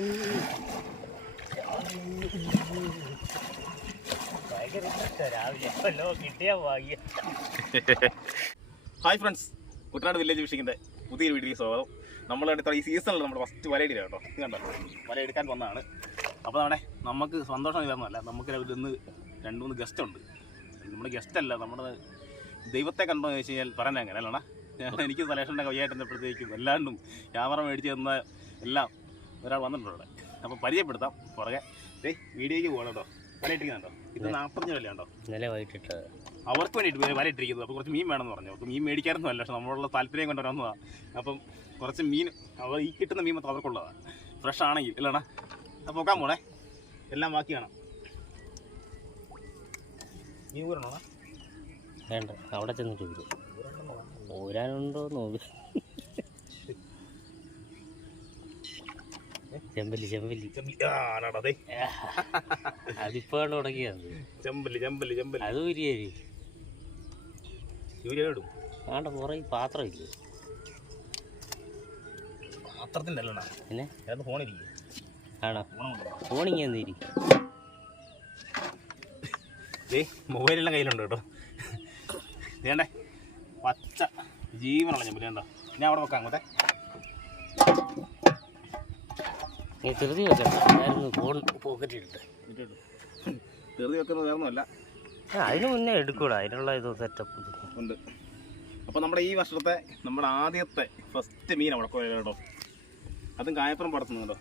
Hi friends, Kuttanad village ഫിഷിങ്ങിൻ്റെ പുതിയൊരു വീഡിയോയിൽ സ്വാഗതം. നമ്മളടുത്ത ഈ സീസണിൽ നമ്മുടെ ഫസ്റ്റ് വലയിടില്ല കേട്ടോ. ഇത് കണ്ടോ, വല എടുക്കാൻ വന്നതാണ്. അപ്പോൾ നമുക്ക് സന്തോഷം ഇതൊന്നുമല്ല, നമുക്ക് ഇന്ന് 2-3 ഗസ്റ്റ് ഉണ്ട്. നമ്മുടെ ഗസ്റ്റല്ല, നമ്മുടെ ദൈവത്തെ കണ്ടോ എന്ന് വെച്ച് കഴിഞ്ഞാൽ പറയാൻ അങ്ങനെ അല്ലണ. എനിക്ക് സെലക്ഷൻ്റെ കയ്യായിട്ടെന്നപ്പോഴത്തേക്കും എല്ലാണ്ടും ക്യാമറ മേടിച്ച് തന്ന എല്ലാം ഒരാൾ വന്നിട്ടുണ്ട് ഇവിടെ. അപ്പോൾ പരിചയപ്പെടുത്താം പുറകെ. വീഡിയോയ്ക്ക് പോകണം കേട്ടോ. വല ഇട്ടിരിക്കുന്നുണ്ടോ? ഇത് 45 വിലയുണ്ടോ? ഇന്നലെ വൈകിട്ട് അവർക്ക് വേണ്ടിയിട്ട് വല ഇട്ടിരിക്കുന്നത്. അപ്പോൾ കുറച്ച് മീൻ വേണമെന്ന് പറഞ്ഞു. അവർക്ക് മീൻ മേടിക്കാനൊന്നും അല്ല, പക്ഷെ നമ്മളുള്ള താല്പര്യം കൊണ്ടുവരുന്നതാണ്. അപ്പം കുറച്ച് മീൻ അവർ ഈ കിട്ടുന്ന മീൻ മൊത്തം അവർക്കുള്ളതാണ്, ഫ്രഷ് ആണെങ്കിൽ ഇല്ലണ. അപ്പോൾ നോക്കാൻ പോണേ, എല്ലാം ബാക്കി കാണാം. മീൻ ഊരണോ? വേണ്ട, അവിടെ ചെന്നിട്ട് വരും. ഊരാനുണ്ടോ നോക്ക്. ചെമ്പല്ലി ചെമ്പല്ലി അതിപ്പോ തുടങ്ങിയത്. ചെമ്പല്ലി ചെമ്പല്ലി ചെമ്പല്ലി അത് ഉരിയായി ഇടും. ആണ്ട പുറകെ പാത്രം ഇല്ലേ? പാത്രത്തിൻ്റെ അല്ലണ, പിന്നെ ഫോണിരിക്കും. ആണോ? ഫോണിങ് എന്നിരിക്കും. മൊബൈലെല്ലാം കയ്യിലുണ്ട് കേട്ടോ. വേണ്ടേ പച്ച ജീവനുള്ള ചെമ്പല്ലി കണ്ടോ. ഞാൻ അവിടെ വെക്കാം. അങ്ങോട്ടെ ധൃതി വെക്കണം. ഫോൺ പോക്കറ്റിലിട്ട് ധൃതി വെക്കുന്നത് വേറൊന്നുമല്ല, അതിന് മുന്നേ എടുക്കൂടാ. അതിനുള്ള ഇത് സെറ്റപ്പ് ഉണ്ട്. അപ്പോൾ നമ്മുടെ ഈ വർഷത്തെ നമ്മുടെ ആദ്യത്തെ ഫസ്റ്റ് മീൻ അവിടെ കേട്ടോ. അതും കായപ്പുറം പടത്തുന്നുണ്ടോ.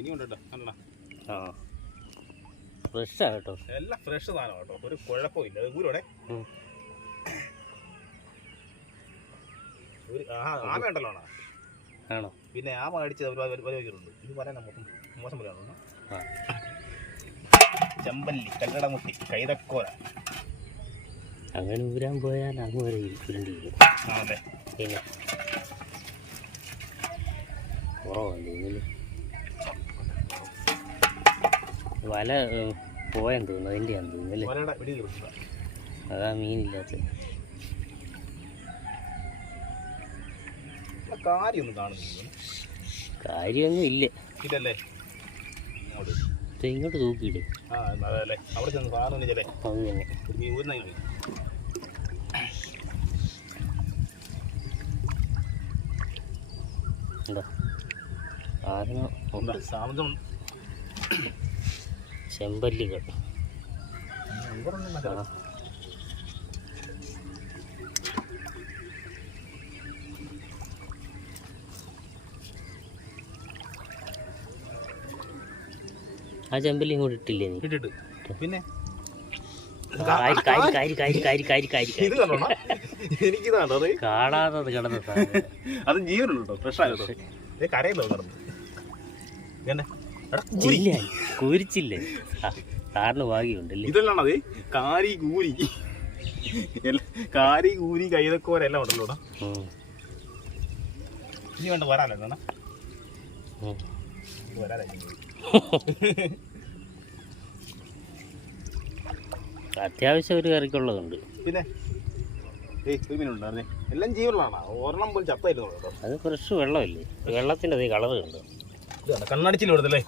ഇനിയുണ്ട് കേട്ടോ. കണ്ടോ? ആ ഫ്രഷാണ് കേട്ടോ. എല്ലാം ഫ്രഷ് സാധനം കേട്ടോ, ഒരു കുഴപ്പമില്ല. അത് ഊരോടെ ആമ ഉണ്ടല്ലോ. ആണോ? പിന്നെ ആമ അടിച്ച് വരവയ്ക്കുന്നുണ്ട്. ഇത് പറയാൻ മോശം പറയാനുണ്ടോ. ചെമ്പല്ലി, കല്ലടമുട്ടി, കൈതക്കോര. അങ്ങനെ ഊരാൻ പോയാൽ അങ്ങ് വരെ ഉരുണ്ടിരിക്കും. ആണല്ലേ? പിന്നെ കുറവല്ലേ വല പോയെന്ന് തോന്നുന്നു. അതിൻ്റെ ആണെന്ന് തോന്നുന്നല്ലേ. അതാ മീനില്ലാത്ത. കാര്യമൊന്നും കാണുന്നില്ല. കാര്യമൊന്നും ഇല്ല. ഇല്ലല്ലേ? ഇങ്ങോട്ട് തൂക്കിയിടും. അതല്ലേ അവിടെ ചെന്ന് സാധനം ചെല്ലേ. അത് തന്നെ. ഉണ്ടോ സാധനം? ചെമ്പല്ലികൾ. ആ ചെമ്പല്ലി ഇങ്ങോട്ട് ഇട്ടില്ലേ നീ? ഇട്ടിട്ട് പിന്നെ കാണാതെ കിടന്ന സാധനം. അത് ജീവനുണ്ടോ? ഫ്രഷ് ആയോ? കരയല്ലോ കിടന്നു. കൂരിച്ചില്ലേ? സാറിന് ഭാഗ്യമുണ്ടല്ലേ. ഇതെല്ലാം അത് കാരി കൂരി കാരി കൂരി കൈതക്കോര എല്ലാം ഉണ്ടല്ലോ. ഇനി വേണ്ട വരാല്ലോ. അത്യാവശ്യം ഒരു കറിക്കുള്ളതുണ്ട്. പിന്നെ എല്ലാം ജീവനുള്ളതാണ്. ഒരെണ്ണം പോലും ചത്തായിരുന്നു കേട്ടോ. അത് ഫ്രഷ് വെള്ളമല്ലേ? വെള്ളത്തിൻ്റെ അതേ കളർ കണ്ടോ? കണ്ണടിച്ചില്ല കൊടുത്തല്ലേ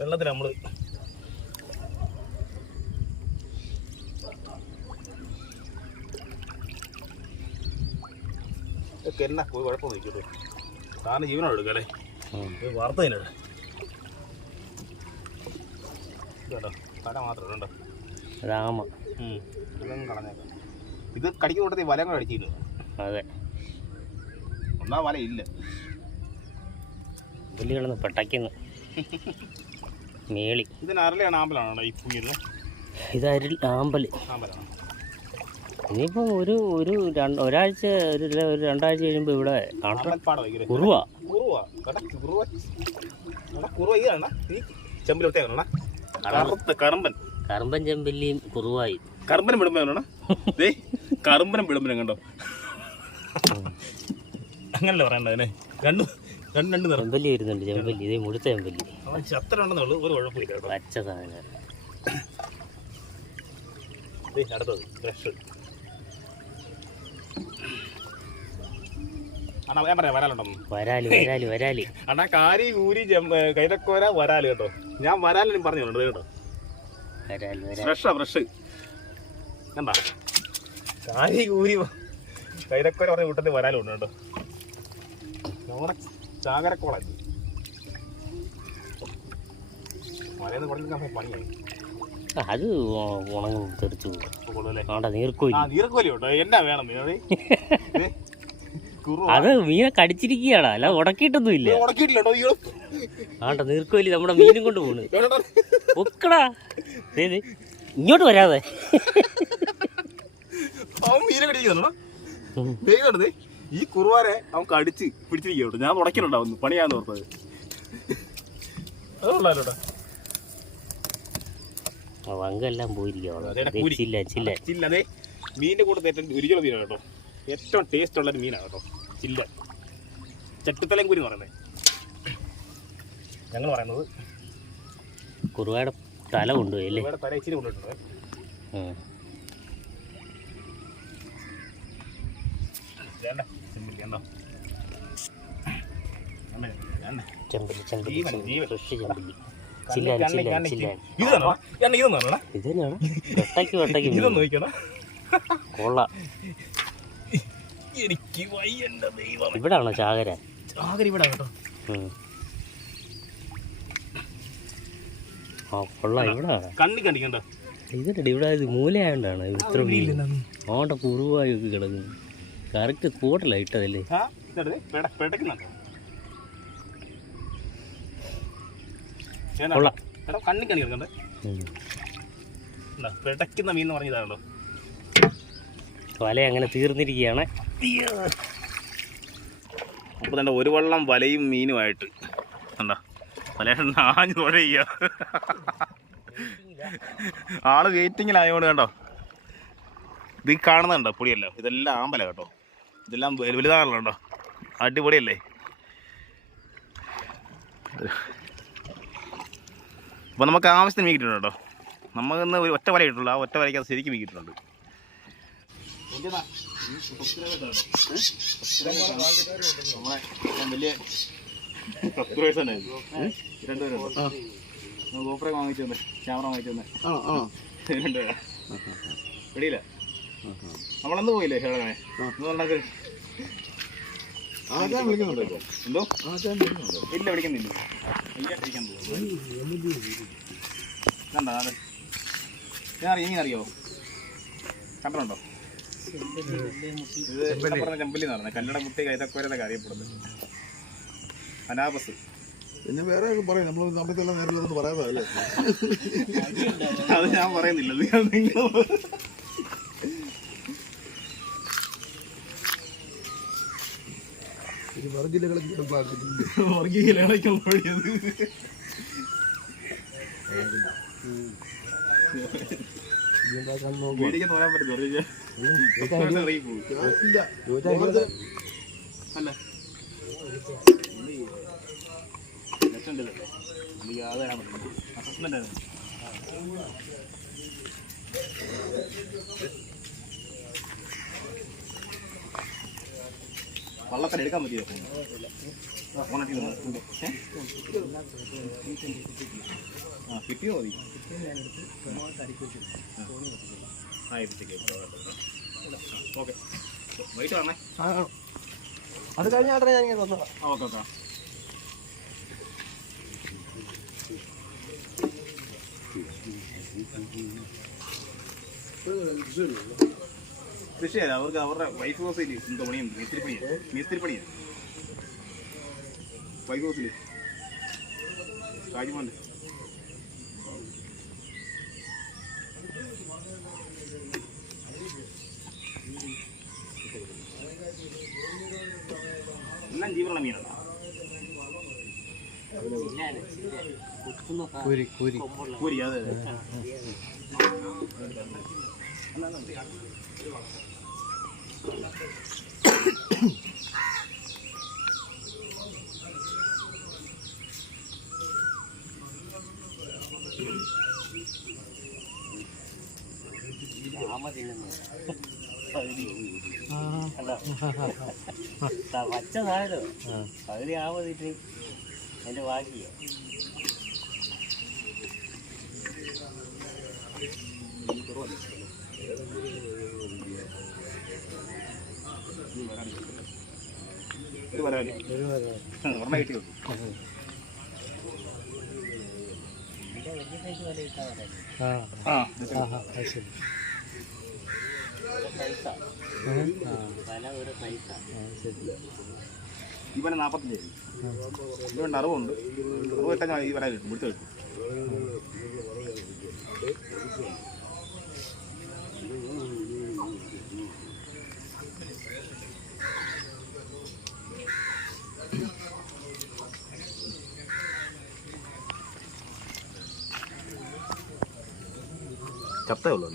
വെള്ളത്തിൽ. നമ്മള് എന്നാ പോയി കുഴപ്പമൊന്നും ഇരിക്കട്ടെ. സാറിന് ജീവനോട് എടുക്കല്ലേ വാർത്തയില്ല കേട്ടോ. കട മാത്രം ഉണ്ടോ? രാമ കളഞ്ഞേക്കാം. ഇത് കടിക്ക് കൂട്ടത്തിൽ വല കൂടെ അടിച്ചിരുന്നു. അതെ, ഒന്നാ വല ഇല്ല. വലിയ കിടന്ന് പെട്ടയ്ക്കുന്നു മേളി. ഇതിന് അരളിയാണ് ആമ്പലാണോ ഈ പുങ്ങിയത്? ഇത് ആമ്പല്. ആമ്പലാണ്. ഇനിയിപ്പം ഒരാഴ്ച ഒരു 2 ആഴ്ച കഴിയുമ്പോൾ ഇവിടെ കുറുവ. കറമ്പൻ ചെമ്പല്ലിയും കുറുവായി. കറമ്പനം വിടുമ്പോഴാണ് കറമ്പനം വിടുമ്പനം കണ്ടോ. അങ്ങനല്ലേ പറയണ്ടതിനെ. രണ്ട് ചെമ്പല്ലി വരുന്നുണ്ട്. ചെമ്പല്ലി ഇതേ മുഴുത്ത ചെമ്പല്ലി. അത്ര ഉണ്ടെന്നുള്ളൂ, ഒരു കുഴപ്പമില്ല. പച്ച സാധനം. അടുത്തത് ഫ്രഷ് അണ്ണാ ഞാൻ പറയാം വരാലുണ്ടെന്ന്. വരാല് അണ്ണാ കാരി ഊരി കൈതക്കോര വരാല് കേട്ടോ. ഞാൻ വരാലും പറഞ്ഞു കേട്ടോ. ഫ്രഷ് കണ്ടാ കാരി ഊരി കൈതക്കോര പറഞ്ഞ കൂട്ടത്തിൽ വരാലുണ്ട് കേട്ടോ. നമ്മുടെ ചാകരക്കോള മലയെന്ന് പറഞ്ഞിട്ട് പണിയായി. അത് ഉണങ്ങും തെറിച്ചു നീർക്കോലി കേട്ടോ. എന്നാ വേണം അത് മീനെ കടിച്ചിരിക്കുകയാണ്, അല്ല ഉടക്കിയിട്ടൊന്നും ഇല്ല. ആണ്ട നീർക്കോലി നമ്മുടെ മീനും കൊണ്ട് പോണ്. ഒക്കടാ ഇങ്ങോട്ട് വരാതെ മീനെ കടിക്കുന്നുണ്ടോ. ഈ കുറുവാരെ അവൻ കടിച്ച് പിടിച്ചിരിക്കട്ടോ. ഞാൻ ഉടക്കിലുണ്ടാവുന്നു പണിയാന്ന് ഓർത്തത്. അതുകൊള്ളാലോട്ടാ. വങ്കെല്ലാം പോയിരിക്കും. അതെ മീനിന്റെ കൂടെ രുചിയുള്ള മീനാണ് കേട്ടോ. ഏറ്റവും ടേസ്റ്റ് ഉള്ളൊരു മീനാണ് കേട്ടോ ചില്ല. ചട്ടിത്തലയും കൂരി എന്ന് പറയുന്നത് ഞങ്ങൾ പറയുന്നത്. കുറുവയുടെ തല കൊണ്ടുപോയി അല്ലേ? തല ഇച്ചിരി കൊണ്ടുപോയിട്ടുണ്ട്. ഇവിടാണോ ചാകര? ഇവിടെ കേട്ടോ. കൊള്ളാം. ഇവിടെ കണ്ണിക്കണ്ടിക്കണ്ടോ ഇതിന്റെ ഇവിടെ മൂലയായോണ്ടാണ് ഇത്ര ഓണ്ട കുറുവായൊക്കെ കിടക്കുന്നു. കറക്റ്റ് സ്പോട്ടില്ല ഇട്ടതല്ലേ? കണ്ണിക്കണിക്കണ്ടേ പിടയ്ക്കുന്ന മീൻ എന്ന് പറഞ്ഞതാണല്ലോ. വല അങ്ങനെ തീർന്നിരിക്കുകയാണ്. അപ്പോൾ തന്നെ ഒരു വള്ളം വലയും മീനുമായിട്ട് കണ്ടോ വല ആഞ്ഞു തുഴയുക. ആള് വെയിറ്റിങ്ങിലായതുകൊണ്ട് കണ്ടോ. ഇത് കാണുന്നുണ്ടോ പൊടിയല്ലോ, ഇതെല്ലാം ആമ്പല കേട്ടോ. ഇതെല്ലാം വലുതാണല്ലോ കേട്ടോ. അടിപൊളിയല്ലേ. അപ്പോൾ നമുക്ക് ആവശ്യത്തിന് മീൻ കിട്ടുന്നുണ്ട് കേട്ടോ. നമുക്കിന്ന് ഒരു ഒറ്റ വല കിട്ടുള്ളൂ. ആ ഒറ്റ വലയ്ക്ക് അത് ശരിക്കും മീൻ കിട്ടുന്നുണ്ട്. വലിയ സബ്സ്ക്രൈബേഴ്സ് തന്നെ രണ്ടുപേരുണ്ട്. ഗോപ്രോ വാങ്ങിച്ചു തന്നെ, ക്യാമറ വാങ്ങിച്ചു തന്നെ രണ്ടുപേരാ. വെടിയില്ല നമ്മളന്ന് പോയില്ലേ ഷേളനെ? എന്തോ ഇല്ല വിളിക്കുന്നില്ല. കണ്ടോ അതെ ഞാൻ ഇങ്ങനെ അറിയാമോ? കണ്ടിട്ടുണ്ടോ? ഇത് പറഞ്ഞ ചെമ്പല്ലി എന്ന് പറഞ്ഞത് കല്ലട മുട്ടി കൈതക്കോരെന്നൊക്കെ അറിയപ്പെടുന്നത്. അനാബസ് പിന്നെ വേറെ പറയും നമ്മൾ നമുക്കെല്ലാം നേരിലൊന്നും പറയാതല്ലേ. അത് ഞാൻ പറയുന്നില്ല. വീടിക്ക് തോന്നാൻ പറ്റും അല്ല വള്ളത്തിൽ എടുക്കാൻ പറ്റിയോ? കിട്ടിയോ മതി. ഓക്കെ വൈകിട്ട് വരണേ. അത് കഴിഞ്ഞാൽ ഞാൻ ഇങ്ങനെ തന്നതാ. Okay okay. കൃഷിയല്ല അവർക്ക് അവരുടെ വൈഫ് ഹൗസിൽ എന്തോ പണിയുണ്ട്. മേസ്തിരിപ്പണിയാണ് വൈഫ് ഹൗസിൽ രാജ്മോഹൻ്റെ. എല്ലാം ജീവനുള്ള മീനാണ്. കൂരി അതെ അതെ. പകുതി കണ്ടോ പച്ച സാധനം പകുതി ആവതിട്ട് അതിൻ്റെ ബാക്കിയോ ഒരെണ്ണം കിട്ടിയോ ഇവനെ 45 ഇതുകൊണ്ട് 60 ഉണ്ട് 60 ഇട്ടാൽ ഈ വരാൻ കിട്ടും പിടിച്ചു കിട്ടും ചത്തേ ഉള്ളൂ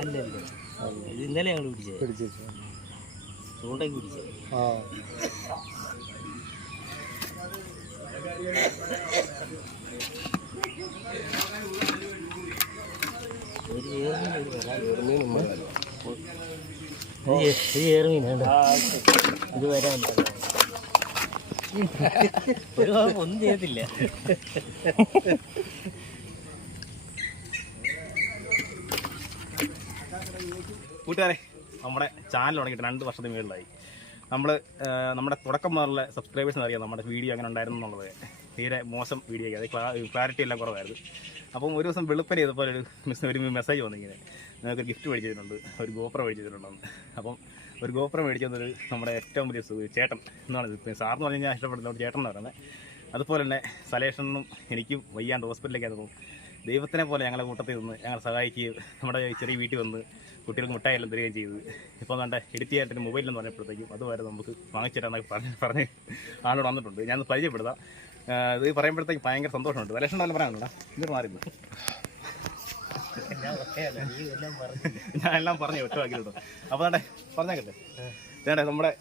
അല്ലല്ലോ ഇത് ഇന്നലെ ഞങ്ങൾ പിടിച്ചത് ചൂണ്ടയ്ക്ക് പിടിച്ചത് ഏറുമീൻ ഇത് വരാൻ ഒരു ഒന്നും ചെയ്യത്തില്ല കൂട്ടുകാരെ നമ്മുടെ ചാനൽ തുടങ്ങിയിട്ട് 2 വർഷത്തിന് മുകളിലായി നമ്മുടെ തുടക്കം മുതലുള്ള സബ്സ്ക്രൈബേഴ്സിന് അറിയാം നമ്മുടെ വീഡിയോ അങ്ങനെ ഉണ്ടായിരുന്നു എന്നുള്ളത് തീരെ മോശം വീഡിയോ ഒക്കെ അത് ക്ലാരിറ്റി എല്ലാം കുറവായിരുന്നു അപ്പം ഒരു ദിവസം വെളുപ്പനെ ചെയ്തപ്പോൾ ഒരു മെസ്സേജ് വന്നിങ്ങനെ നിങ്ങൾക്ക് ഗിഫ്റ്റ് മേടിച്ചിട്ടുണ്ട് ഒരു ഗോപ്രോ മേടിച്ചിട്ടുണ്ടെന്ന് അപ്പം ഒരു ഗോപ്രോ മേടിച്ചതൊരു നമ്മുടെ ഏറ്റവും വലിയ ചേട്ടൻ എന്നാണ് ഇപ്പം സാറിന് പറഞ്ഞു കഴിഞ്ഞാൽ ഇഷ്ടപ്പെടുന്ന ചേട്ടൻ എന്ന് പറയുന്നത് അതുപോലെ തന്നെ സലേഷനും എനിക്കും വയ്യാണ്ട് ഹോസ്പിറ്റലിലേക്ക് ദൈവത്തിനെ പോലെ ഞങ്ങളെ കൂട്ടത്തിൽ നിന്ന് ഞങ്ങളെ സഹായിക്കുകയും നമ്മുടെ ചെറിയ വീട്ടിൽ വന്ന് കുട്ടികൾക്ക് മുട്ടായെല്ലാം തരികയും ചെയ്തു ഇപ്പോൾ കണ്ട എഡിറ്റ് ചെയ്യാനായിട്ട് മൊബൈലെന്ന് പറഞ്ഞപ്പോഴത്തേക്കും അതുവരെ നമുക്ക് വാങ്ങിച്ചിട്ടാന്നൊക്കെ പറഞ്ഞ് ആളോട് വന്നിട്ടുണ്ട് ഞാൻ പരിചയപ്പെടുത്താം ഇത് പറയുമ്പോഴത്തേക്ക് ഭയങ്കര സന്തോഷമുണ്ട് സലേഷൻ നല്ല പറയാനുണ്ടോ ഇതൊരു മാറിയിരുന്നു ഞാൻ എല്ലാം പറഞ്ഞു ഒറ്റവാക്കിയിട്ടോ അപ്പോൾ വേണ്ടേ പറഞ്ഞേക്കട്ടെ വേണ്ടേ നമ്മുടെ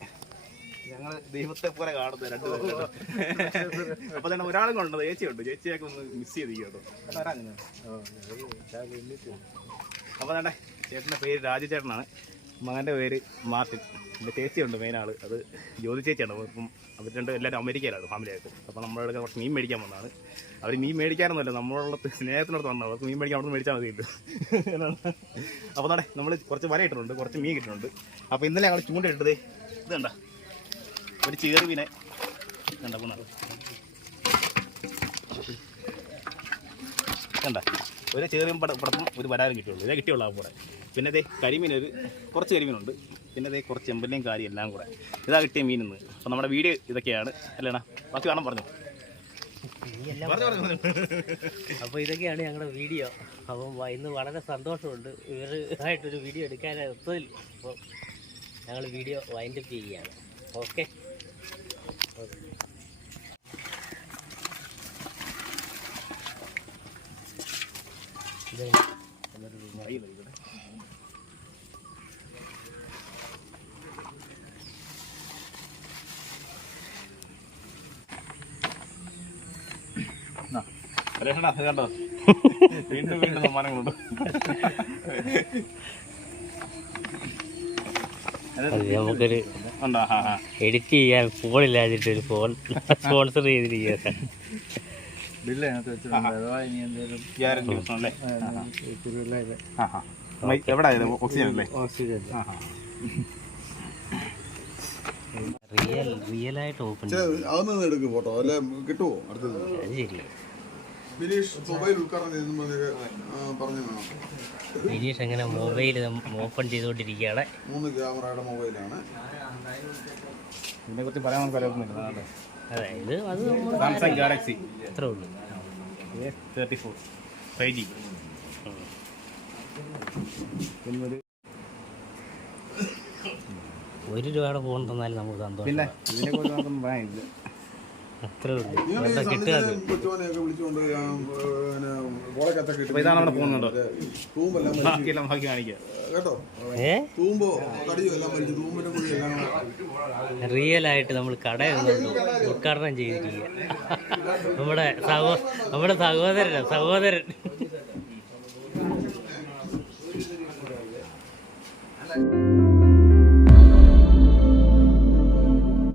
ഞങ്ങൾ ദൈവത്തെ പോലെ കാണുന്നത് 2 പേരും അപ്പോൾ തന്നെ ഒരാളും കൊണ്ടത് ചേച്ചിയുണ്ട് ചേച്ചിയൊക്കെ ഒന്ന് മിസ് ചെയ്തിരിക്കും കേട്ടോ അപ്പോൾ വേണ്ടേ ചേട്ടൻ്റെ പേര് രാജചേട്ടനാണ് മകൻ്റെ പേര് മാർട്ടിൻ എൻ്റെ ചേച്ചിയുണ്ട് മെയിൻ ആൾ അത് ജ്യോതി ചേച്ചിയാണ് ഇപ്പം അവർ എല്ലാവരും അമേരിക്കയിലാണ് ഫാമിലിയായിട്ട് അപ്പോൾ നമ്മളോട് കുറച്ച് മീൻ മേടിക്കാൻ വന്നതാണ് അവർ മീൻ മേടിക്കാനൊന്നുമല്ല നമ്മളുള്ള സ്നേഹത്തിനടുത്ത് വന്നത് അവർക്ക് മീൻ മേടിക്കാൻ അവിടെ മേടിച്ചാൽ മതിയില്ല അപ്പോൾ തന്നെ നമ്മൾ കുറച്ച് വല ഇട്ടിട്ടുണ്ട് കുറച്ച് മീൻ കിട്ടുന്നുണ്ട് അപ്പോൾ ഇന്നലെ ഞങ്ങൾ ചൂണ്ടിട്ടത് ഇത് കണ്ട ഒരു ചേറുവിനെ കണ്ട കണ്ട ഒരു ചേറിയും പടത്തും ഒരു വരാനും കിട്ടുള്ളൂ ഇതേ കിട്ടിയുള്ളൂ ആ കൂടെ പിന്നെ അതേ കരിമീൻ കുറച്ച് കരിമീനുണ്ട് പിന്നെ അതേ കുറച്ച് ചെമ്പല്ലിയും കാര്യം എല്ലാം കൂടെ ഇതാ കിട്ടിയ മീനിന്ന് അപ്പം നമ്മുടെ വീഡിയോ ഇതൊക്കെയാണ് അല്ലേണ ബാക്കി കാണാൻ പറഞ്ഞു അപ്പോൾ ഇതൊക്കെയാണ് ഞങ്ങളുടെ വീഡിയോ അപ്പം ഇന്ന് വളരെ സന്തോഷമുണ്ട് ഇവരായിട്ടൊരു വീഡിയോ എടുക്കാനായി ഒത്തതിൽ അപ്പോൾ ഞങ്ങൾ വീഡിയോ വൈൻഡപ്പ് ചെയ്യുകയാണ് ഓക്കെ കണ്ടോ വീണ്ടും വീണ്ടും സമ്മാനങ്ങളുണ്ട് നമുക്കൊരു എഡിറ്റ് ചെയ്യാൻ ഫോണില്ലാതിട്ട് ഒരു ഫോൺ സ്പോൺസർ ചെയ്തിരിക്കുക എവിടെ ഓക്സിജൻ അല്ലേ റിയലായിട്ട് ഓപ്പൺ അതൊന്നും എടുക്കും ഫോട്ടോ അല്ലെ കിട്ടുമോ അടുത്തത്? അത് ശരി. ബിനീഷ് മൊബൈൽ ഉദ്ഘാടനം ചെയ്യുന്നതൊക്കെ പറഞ്ഞു വേണം. ബിനീഷ് അങ്ങനെ മൊബൈൽ ഓപ്പൺ ചെയ്തുകൊണ്ടിരിക്കുകയാണ്. 3 ക്യാമറയുടെ മൊബൈലാണ്. ഇതിനെക്കുറിച്ച് പറയാൻ നമുക്ക് അറിയാവുന്നില്ല. അതായത് അത് സാംസങ് ഗാലക്സി അത്രേ ഉള്ളൂ. A34 5G. ₹1 ഫോൺ തന്നാലും നമുക്ക് സന്തോഷം. പിന്നെ ഇതിനെക്കുറിച്ച് നമുക്കൊന്നും പറയാനില്ല. അത്രേ ഉള്ളൂ. കൊച്ചുമോനെയൊക്കെ വിളിച്ചുകൊണ്ട് കോളക്കത്തൊക്കെ അപ്പോൾ ഇതാണ് നമ്മുടെ ഫോൺ കണ്ടോ, തൂമ്പെല്ലാം ബാക്കിയെല്ലാം ബാക്കി കാണിക്കുക കേട്ടോ. തൂമ്പോ കടിയോ എല്ലാം വലിച്ചു തൂമ്പിന്റെ കൂടി എല്ലാം റിയലായിട്ട് നമ്മൾ കടയിൽ ഉദ്ഘാടനം ചെയ്തിരിക്കുക. നമ്മുടെ സഹോദരൻ